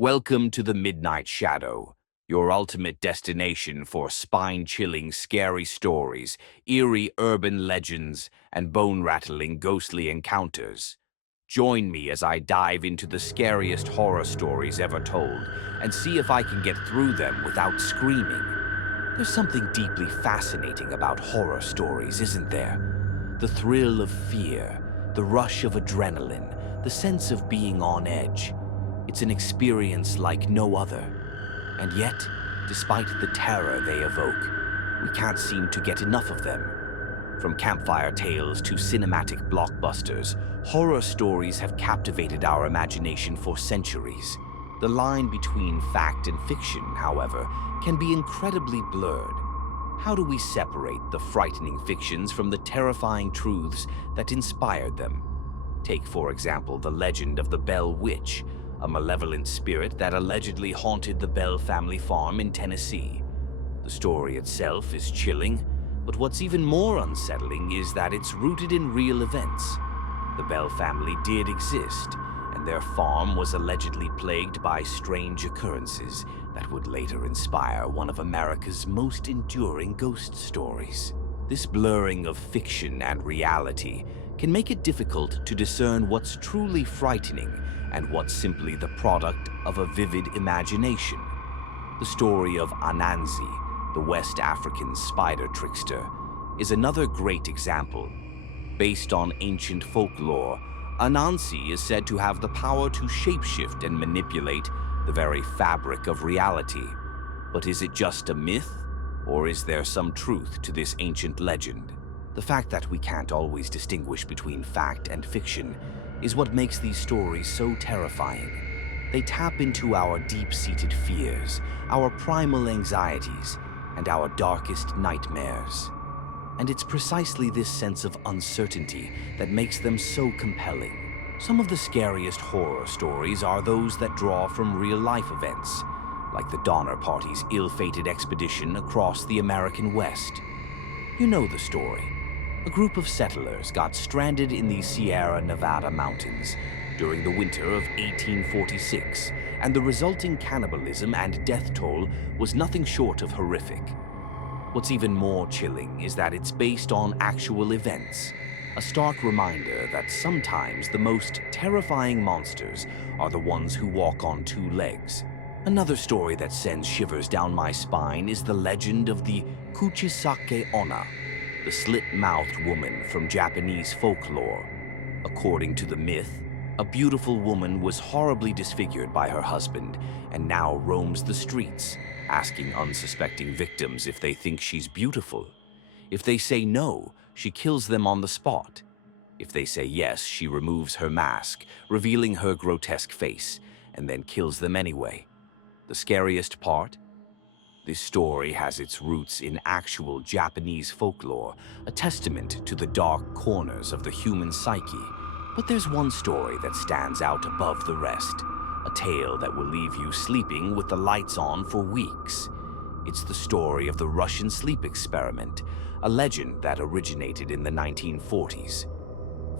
Welcome to the Midnight Shadow, your ultimate destination for spine-chilling, scary stories, eerie urban legends, and bone-rattling ghostly encounters. Join me as I dive into the scariest horror stories ever told and see if I can get through them without screaming. There's something deeply fascinating about horror stories, isn't there? The thrill of fear, the rush of adrenaline, the sense of being on edge. It's an experience like no other. And yet, despite the terror they evoke, we can't seem to get enough of them. From campfire tales to cinematic blockbusters, horror stories have captivated our imagination for centuries. The line between fact and fiction, however, can be incredibly blurred. How do we separate the frightening fictions from the terrifying truths that inspired them? Take, for example, the legend of the Bell Witch, a malevolent spirit that allegedly haunted the Bell family farm in Tennessee. The story itself is chilling, but what's even more unsettling is that it's rooted in real events. The Bell family did exist, and their farm was allegedly plagued by strange occurrences that would later inspire one of America's most enduring ghost stories. This blurring of fiction and reality can make it difficult to discern what's truly frightening and what's simply the product of a vivid imagination. The story of Anansi, the West African spider trickster, is another great example. Based on ancient folklore, Anansi is said to have the power to shapeshift and manipulate the very fabric of reality. But is it just a myth, or is there some truth to this ancient legend? The fact that we can't always distinguish between fact and fiction is what makes these stories so terrifying. They tap into our deep-seated fears, our primal anxieties, and our darkest nightmares. And it's precisely this sense of uncertainty that makes them so compelling. Some of the scariest horror stories are those that draw from real-life events, like the Donner Party's ill-fated expedition across the American West. You know the story. A group of settlers got stranded in the Sierra Nevada mountains during the winter of 1846, and the resulting cannibalism and death toll was nothing short of horrific. What's even more chilling is that it's based on actual events, a stark reminder that sometimes the most terrifying monsters are the ones who walk on two legs. Another story that sends shivers down my spine is the legend of the Kuchisake Onna, the slit-mouthed woman from Japanese folklore. According to the myth, a beautiful woman was horribly disfigured by her husband and now roams the streets, asking unsuspecting victims if they think she's beautiful. If they say no, she kills them on the spot. If they say yes, she removes her mask, revealing her grotesque face, and then kills them anyway. The scariest part? This story has its roots in actual Japanese folklore, a testament to the dark corners of the human psyche. But there's one story that stands out above the rest, a tale that will leave you sleeping with the lights on for weeks. It's the story of the Russian sleep experiment, a legend that originated in the 1940s.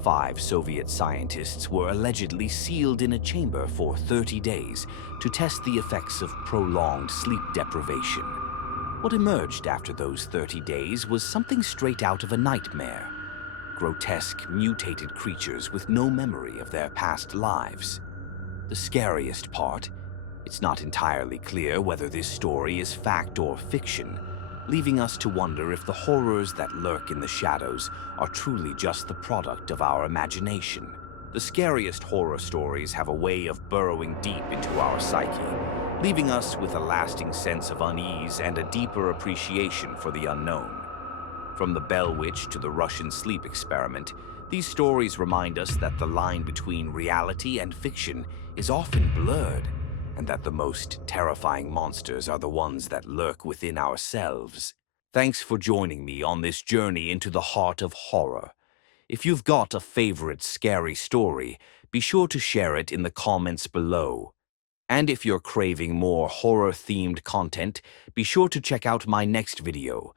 5 Soviet scientists were allegedly sealed in a chamber for 30 days to test the effects of prolonged sleep deprivation. What emerged after those 30 days was something straight out of a nightmare. Grotesque, mutated creatures with no memory of their past lives. The scariest part, it's not entirely clear whether this story is fact or fiction, leaving us to wonder if the horrors that lurk in the shadows are truly just the product of our imagination. The scariest horror stories have a way of burrowing deep into our psyche, leaving us with a lasting sense of unease and a deeper appreciation for the unknown. From the Bell Witch to the Russian sleep experiment, these stories remind us that the line between reality and fiction is often blurred, and that the most terrifying monsters are the ones that lurk within ourselves. Thanks for joining me on this journey into the heart of horror. If you've got a favorite scary story, be sure to share it in the comments below. And if you're craving more horror-themed content, be sure to check out my next video,